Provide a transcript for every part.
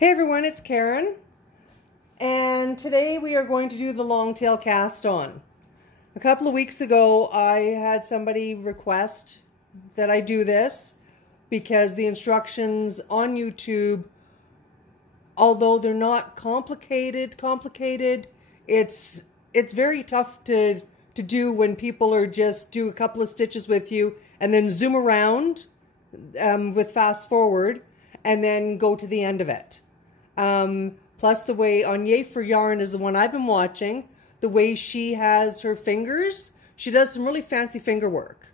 Hey everyone, it's Karen, and today we are going to do the long tail cast on. A couple of weeks ago I had somebody request that I do this because the instructions on YouTube, although they're not complicated, it's very tough to do when people are just do a couple of stitches with you and then zoom around with fast forward and then go to the end of it. Plus the way on Yay for Yarn is the one I've been watching, the way she has her fingers, she does some really fancy finger work,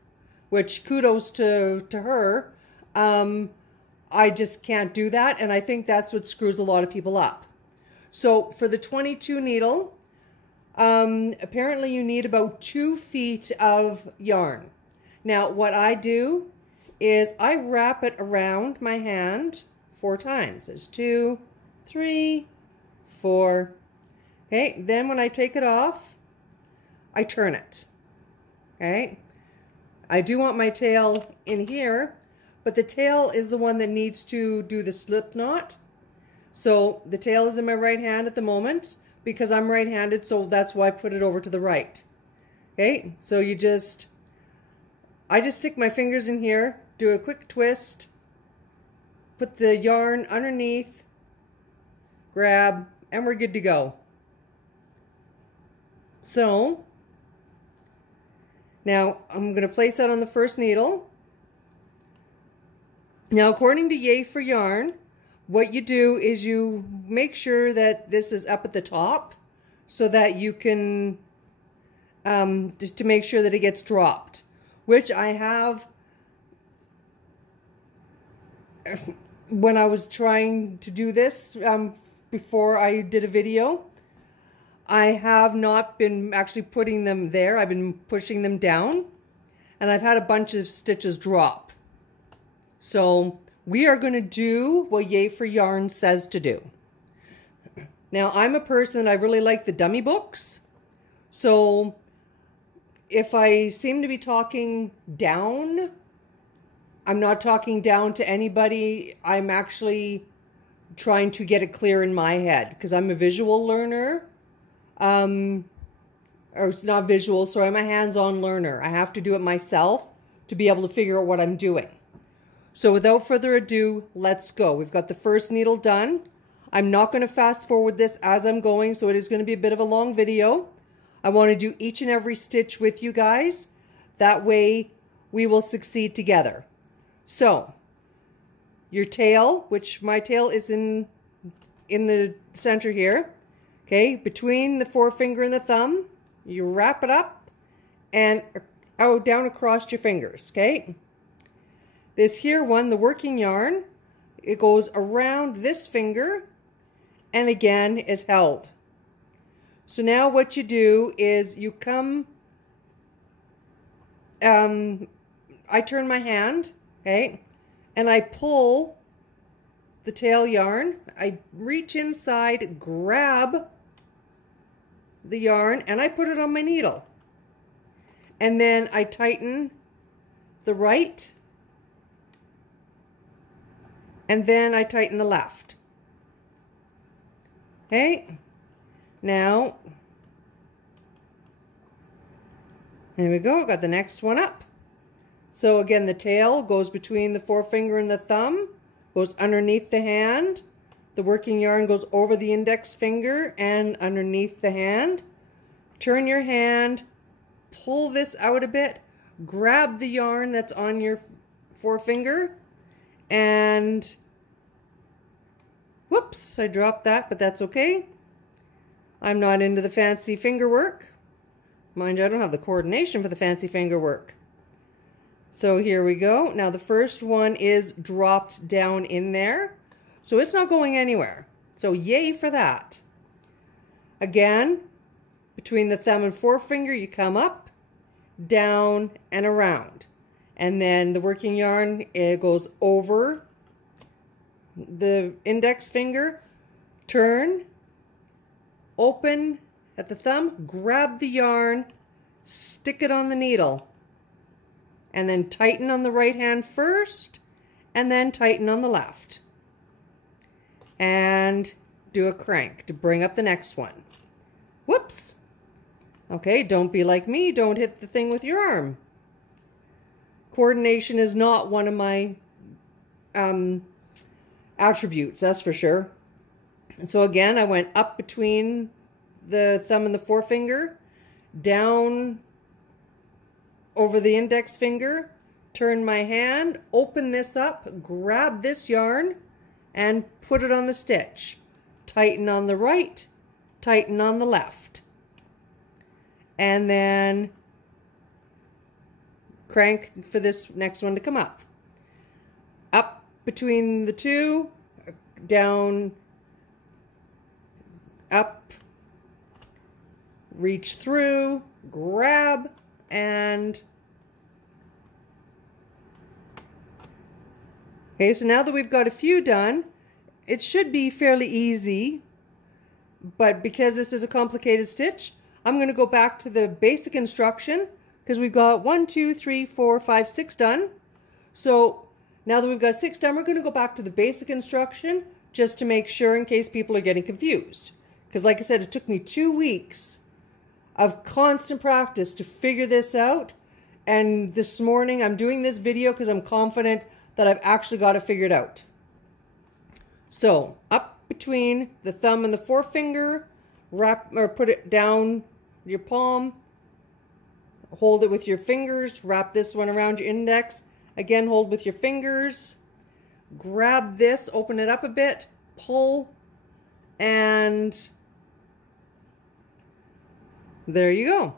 which kudos to her. I just can't do that, and I think that's what screws a lot of people up. So for the 22 needle, apparently you need about 2 feet of yarn. Now what I do is I wrap it around my hand 4 times. There's 2, 3, 4. Okay, then when I take it off, I turn it. Okay, I do want my tail in here, but the tail is the one that needs to do the slip knot. So the tail is in my right hand at the moment because I'm right-handed, so that's why I put it over to the right. Okay, so I just stick my fingers in here, do a quick twist, put the yarn underneath, grab, and we're good to go. So now I'm going to place that on the first needle. Now according to Yay for Yarn, what you do is you make sure that this is up at the top so that you can just to make sure that it gets dropped, which I have. When I was trying to do this before I did a video, I have not been actually putting them there. I've been pushing them down, and I've had a bunch of stitches drop. So we are going to do what Yay for Yarn says to do. Now I'm a person that I really like the dummy books, so if I seem to be talking down, I'm not talking down to anybody. I'm actually trying to get it clear in my head because I'm a visual learner. Or it's not visual, sorry, I'm a hands-on learner. I have to do it myself to be able to figure out what I'm doing. So without further ado, let's go. We've got the first needle done. I'm not going to fast forward this as I'm going, so it is going to be a bit of a long video. I want to do each and every stitch with you guys. That way we will succeed together. So, your tail, which my tail is in the center here, okay, between the forefinger and the thumb, you wrap it up and out down across your fingers, okay? This here one, the working yarn, it goes around this finger and again is held. So now what you do is you come, I turn my hand, okay, and I pull the tail yarn. I reach inside, grab the yarn, and I put it on my needle. And then I tighten the right, and then I tighten the left. Okay, now, there we go, got the next one up. So again, the tail goes between the forefinger and the thumb, goes underneath the hand. The working yarn goes over the index finger and underneath the hand. Turn your hand, pull this out a bit, grab the yarn that's on your forefinger, and whoops, I dropped that, but that's okay. I'm not into the fancy finger work. Mind you, I don't have the coordination for the fancy finger work. So here we go. Now the first one is dropped down in there, so it's not going anywhere. So yay for that. Again, between the thumb and forefinger, you come up, down, and around. And then the working yarn, it goes over the index finger, turn, open at the thumb, grab the yarn, stick it on the needle, and then tighten on the right hand first, and then tighten on the left. And and do a crank to bring up the next one. Whoops. Okay, don't be like me. Don't hit the thing with your arm. Coordination is not one of my attributes, that's for sure. And so again, I went up between the thumb and the forefinger, down over the index finger, turn my hand, open this up, grab this yarn, and put it on the stitch. Tighten on the right, tighten on the left. And then crank for this next one to come up. Up between the two, down, up, reach through, grab, and okay, so now that we've got a few done, it should be fairly easy, but because this is a complicated stitch, I'm going to go back to the basic instruction because we've got 1, 2, 3, 4, 5, 6 done. So now that we've got 6 done, we're going to go back to the basic instruction just to make sure in case people are getting confused. Because like I said, it took me 2 weeks of constant practice to figure this out. And this morning I'm doing this video because I'm confident that I've actually got it figured out. So up between the thumb and the forefinger, wrap or put it down your palm, hold it with your fingers, wrap this one around your index, again hold with your fingers, grab this, open it up a bit, pull, and there you go.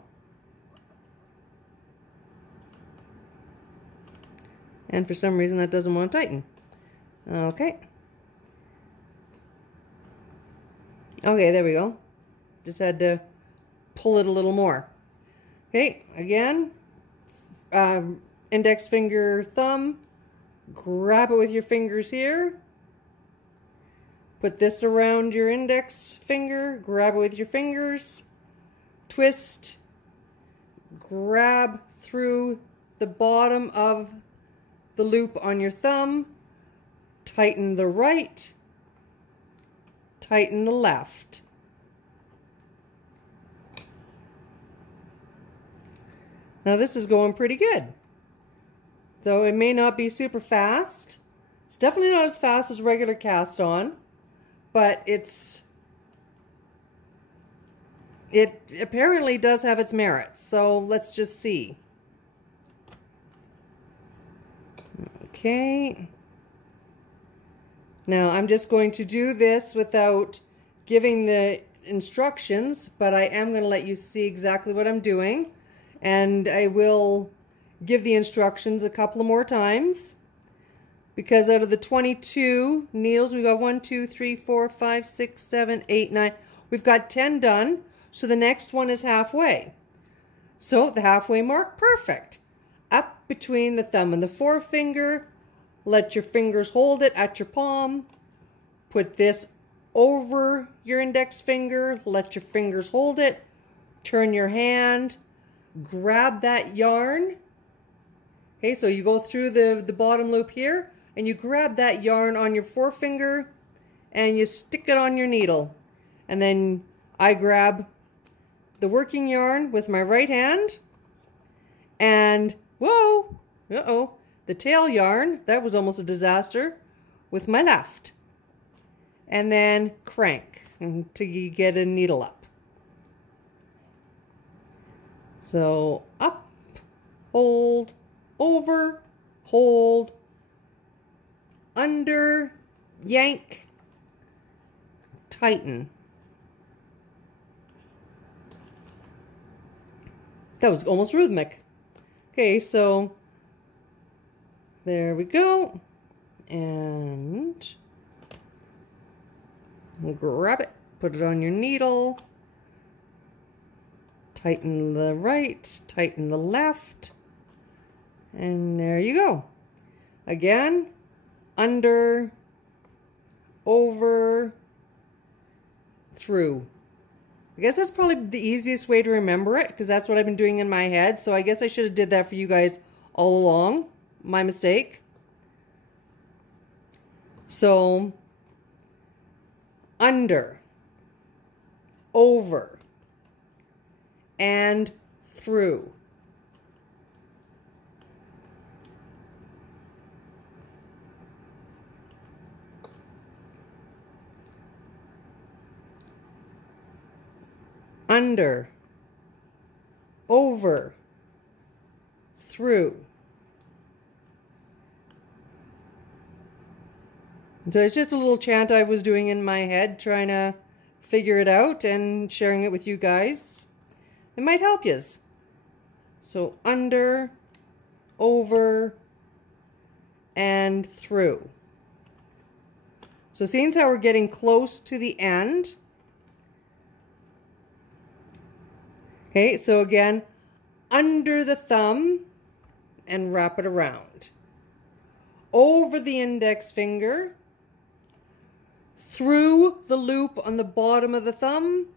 And for some reason that doesn't want to tighten. Okay. Okay, there we go. Just had to pull it a little more. Okay, again, index finger, thumb, grab it with your fingers here. Put this around your index finger, grab it with your fingers, twist, grab through the bottom of the loop on your thumb, tighten the right, tighten the left. Now this is going pretty good. So it may not be super fast. It's definitely not as fast as regular cast on, but it apparently does have its merits. So let's just see. Okay. Now I'm just going to do this without giving the instructions, but I am going to let you see exactly what I'm doing. And I will give the instructions a couple of more times. Because out of the 22 needles, we got 1, 2, 3, 4, 5, 6, 7, 8, 9. We've got 10 done. So the next one is halfway. So the halfway mark, perfect. Up between the thumb and the forefinger. Let your fingers hold it at your palm. Put this over your index finger. Let your fingers hold it. Turn your hand. Grab that yarn. Okay, so you go through the bottom loop here and you grab that yarn on your forefinger and you stick it on your needle. And then I grab the working yarn with my right hand and whoa, uh-oh, the tail yarn, that was almost a disaster, with my left. And then crank until you get a needle up. So up, hold, over, hold, under, yank, tighten. That was almost rhythmic. Okay, so there we go. And we'll grab it, put it on your needle. Tighten the right, tighten the left, and there you go. Again, under, over, through. I guess that's probably the easiest way to remember it because that's what I've been doing in my head. So I guess I should have did that for you guys all along. My mistake. So under, over, and through. Under, over, through. So it's just a little chant I was doing in my head, trying to figure it out and sharing it with you guys. It might help you. So under, over, and through. So seeing how we're getting close to the end. Okay, so again, under the thumb and wrap it around. Over the index finger, through the loop on the bottom of the thumb,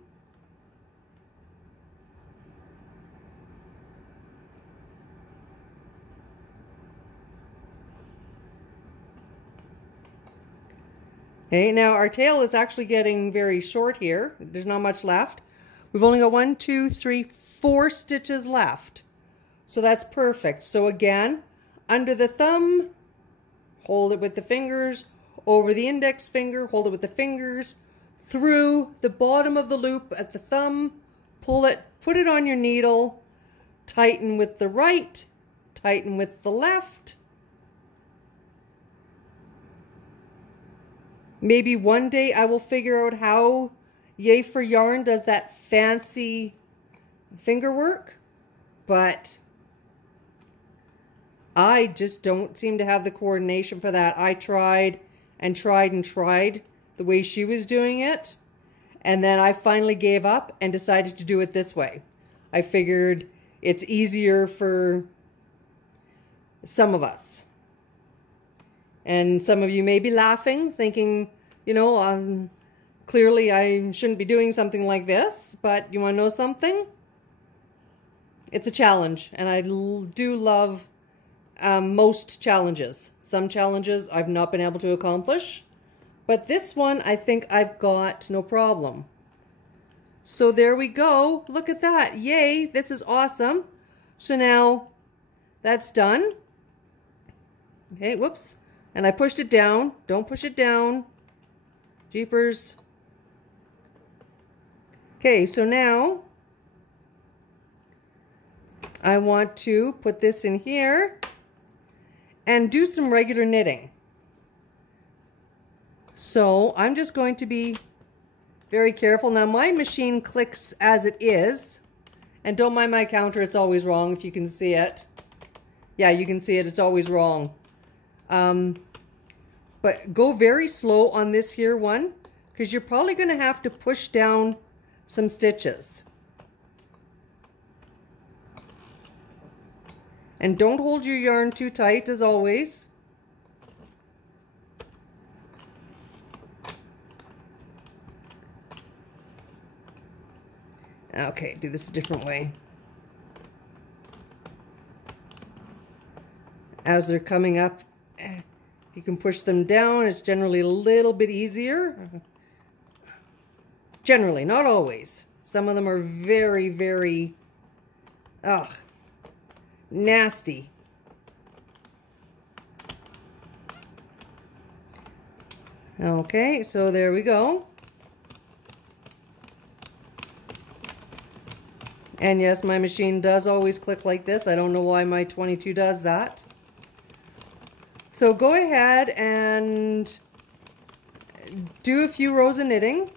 okay, now our tail is actually getting very short here. There's not much left. We've only got 1, 2, 3, 4 stitches left. So that's perfect. So again, under the thumb, hold it with the fingers, over the index finger, hold it with the fingers, through the bottom of the loop at the thumb, pull it, put it on your needle, tighten with the right, tighten with the left. Maybe one day I will figure out how Yay for Yarn does that fancy finger work, but I just don't seem to have the coordination for that. I tried and tried and tried the way she was doing it, and then I finally gave up and decided to do it this way. I figured it's easier for some of us. And some of you may be laughing, thinking, you know, clearly I shouldn't be doing something like this, but you want to know something? It's a challenge, and I do love most challenges. Some challenges I've not been able to accomplish, but this one I think I've got no problem. So there we go. Look at that. Yay, this is awesome. So now that's done. Okay, whoops. And I pushed it down. Don't push it down. Jeepers. Okay, so now I want to put this in here and do some regular knitting. So I'm just going to be very careful. Now my machine clicks as it is, and don't mind my counter, it's always wrong if you can see it. Yeah, you can see it, it's always wrong. But go very slow on this here one, because you're probably going to have to push down some stitches. And don't hold your yarn too tight, as always. Okay, do this a different way. As they're coming up, you can push them down. It's generally a little bit easier. Generally, not always. Some of them are very, very, nasty. Okay, so there we go. And yes, my machine does always click like this. I don't know why my 22 does that. So go ahead and do a few rows of knitting,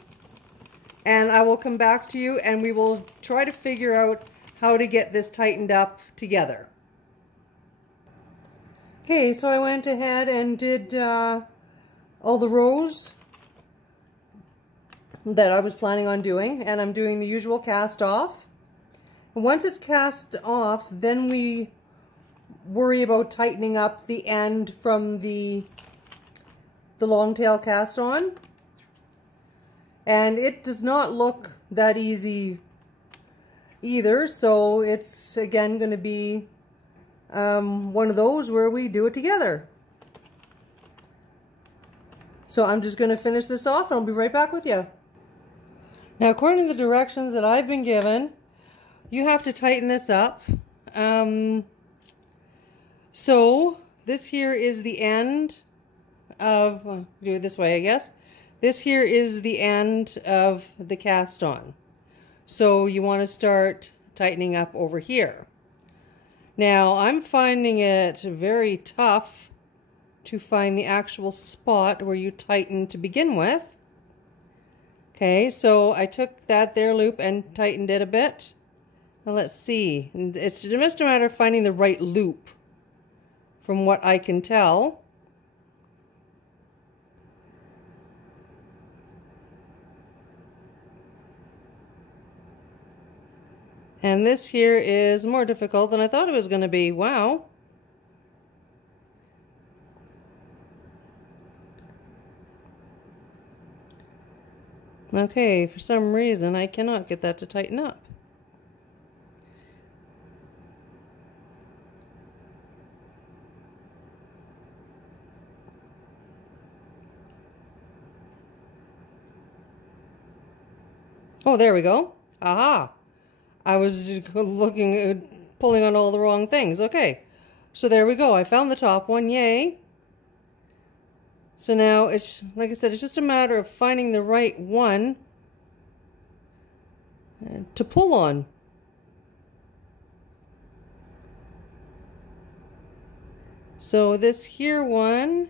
and I will come back to you and we will try to figure out how to get this tightened up together. Okay, so I went ahead and did all the rows that I was planning on doing, and I'm doing the usual cast off. And once it's cast off, then we worry about tightening up the end from the long tail cast on. And it does not look that easy either, so it's again going to be one of those where we do it together. So I'm just going to finish this off and I'll be right back with you. Now, according to the directions that I've been given, you have to tighten this up. So this here is the end of, well, do it this way, I guess. This here is the end of the cast on. So you want to start tightening up over here. Now, I'm finding it very tough to find the actual spot where you tighten to begin with. Okay, so I took that there loop and tightened it a bit. Now let's see. It's just a matter of finding the right loop from what I can tell. And this here is more difficult than I thought it was going to be. Wow. Okay, for some reason I cannot get that to tighten up. Oh, there we go. Aha. I was pulling on all the wrong things. Okay, so there we go. I found the top one, yay. So now, it's like I said, it's just a matter of finding the right one to pull on. So this here one,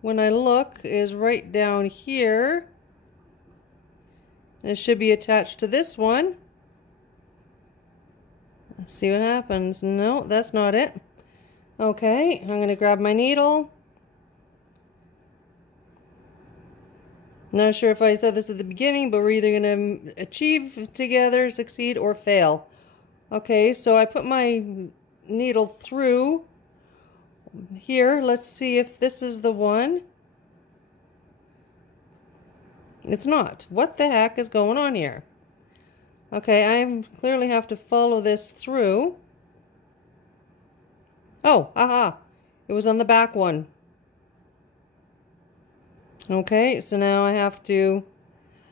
when I look, is right down here. It should be attached to this one. Let's see what happens. No, that's not it. Okay, I'm going to grab my needle. Not sure if I said this at the beginning, but we're either going to achieve together, succeed, or fail. Okay, so I put my needle through here. Let's see if this is the one. It's not. What the heck is going on here? Okay, I clearly have to follow this through. Oh, aha. It was on the back one. Okay, so now I have to...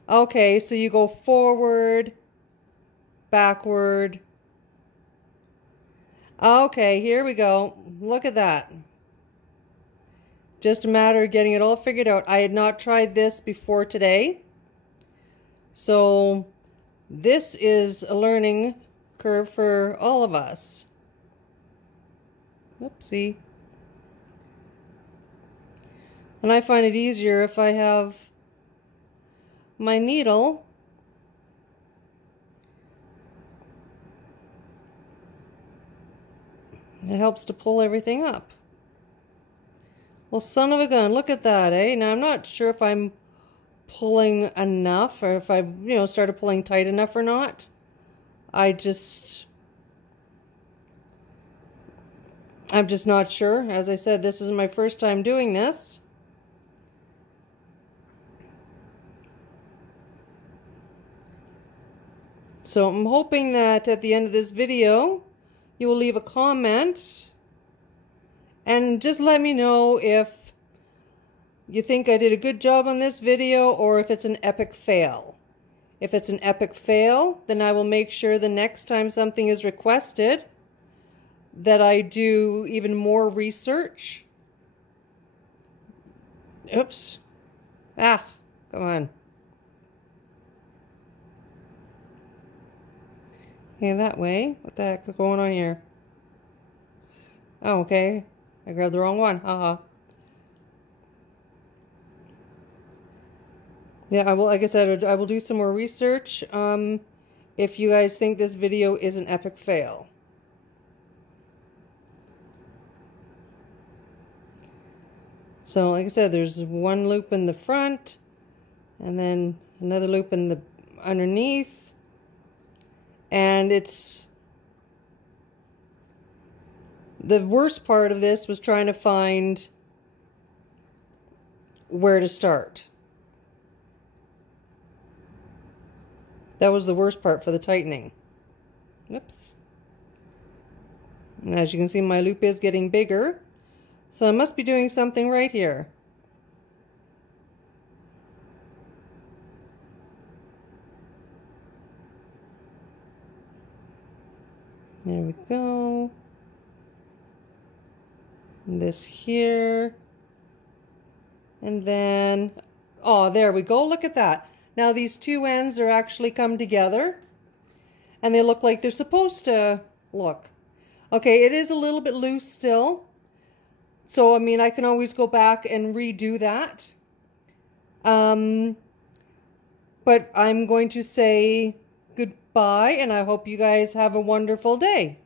Okay, so you go forward, backward. Okay, here we go. Look at that. Just a matter of getting it all figured out. I had not tried this before today. So... this is a learning curve for all of us. Oopsie. And I find it easier if I have my needle it helps to pull everything up. Well, son of a gun, look at that, eh? Now, I'm not sure if I'm pulling enough or if I, started pulling tight enough or not. I'm just not sure. As I said, this is my first time doing this. So I'm hoping that at the end of this video, you will leave a comment and just let me know if you think I did a good job on this video or if it's an epic fail. If it's an epic fail, then I will make sure the next time something is requested that I do even more research. Oops. Ah, come on. Okay, that way. What the heck is going on here? Oh, okay. I grabbed the wrong one. Haha. Yeah, I will, like I said, I will do some more research if you guys think this video is an epic fail. So, like I said, there's one loop in the front and then another loop in the underneath. And it's... the worst part of this was trying to find where to start. That was the worst part for the tightening. Oops. And as you can see, my loop is getting bigger. So I must be doing something right here. There we go. And this here. And then, oh, there we go. Look at that. Now these two ends are actually come together. And they look like they're supposed to look. Okay, it is a little bit loose still. So, I mean, I can always go back and redo that. But I'm going to say goodbye, and I hope you guys have a wonderful day.